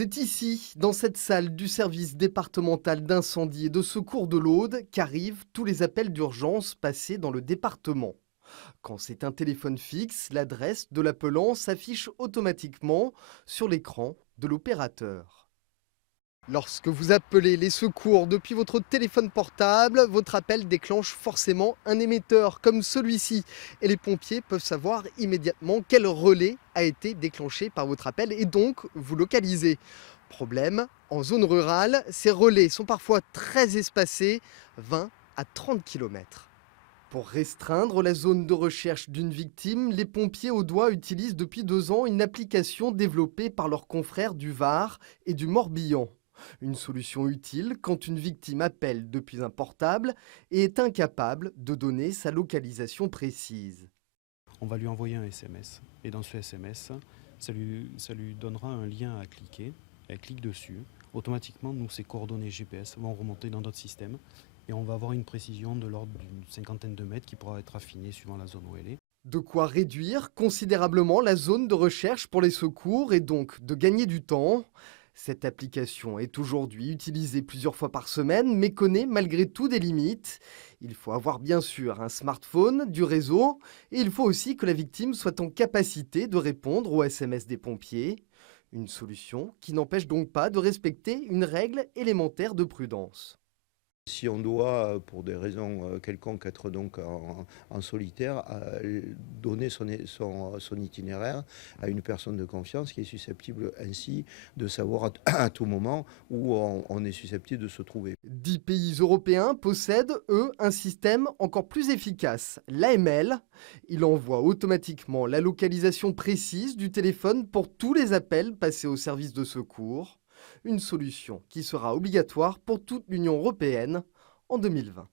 C'est ici, dans cette salle du service départemental d'incendie et de secours de l'Aude, qu'arrivent tous les appels d'urgence passés dans le département. Quand c'est un téléphone fixe, l'adresse de l'appelant s'affiche automatiquement sur l'écran de l'opérateur. Lorsque vous appelez les secours depuis votre téléphone portable, votre appel déclenche forcément un émetteur comme celui-ci. Et les pompiers peuvent savoir immédiatement quel relais a été déclenché par votre appel et donc vous localiser. Problème, en zone rurale, ces relais sont parfois très espacés, 20 à 30 km. Pour restreindre la zone de recherche d'une victime, les pompiers audois utilisent depuis 2 ans une application développée par leurs confrères du Var et du Morbihan. Une solution utile quand une victime appelle depuis un portable et est incapable de donner sa localisation précise. On va lui envoyer un SMS. Et dans ce SMS, ça lui donnera un lien à cliquer. Elle clique dessus. Automatiquement, nous, ses coordonnées GPS vont remonter dans notre système. Et on va avoir une précision de l'ordre d'une cinquantaine de mètres qui pourra être affinée suivant la zone où elle est. De quoi réduire considérablement la zone de recherche pour les secours et donc de gagner du temps. Cette application est aujourd'hui utilisée plusieurs fois par semaine, mais connaît malgré tout des limites. Il faut avoir bien sûr un smartphone, du réseau, et il faut aussi que la victime soit en capacité de répondre aux SMS des pompiers. Une solution qui n'empêche donc pas de respecter une règle élémentaire de prudence. Si on doit, pour des raisons quelconques, être donc en solitaire, donner son itinéraire à une personne de confiance qui est susceptible ainsi de savoir à tout moment où on est susceptible de se trouver. 10 pays européens possèdent, eux, un système encore plus efficace, l'AML. Il envoie automatiquement la localisation précise du téléphone pour tous les appels passés au service de secours. Une solution qui sera obligatoire pour toute l'Union européenne en 2020.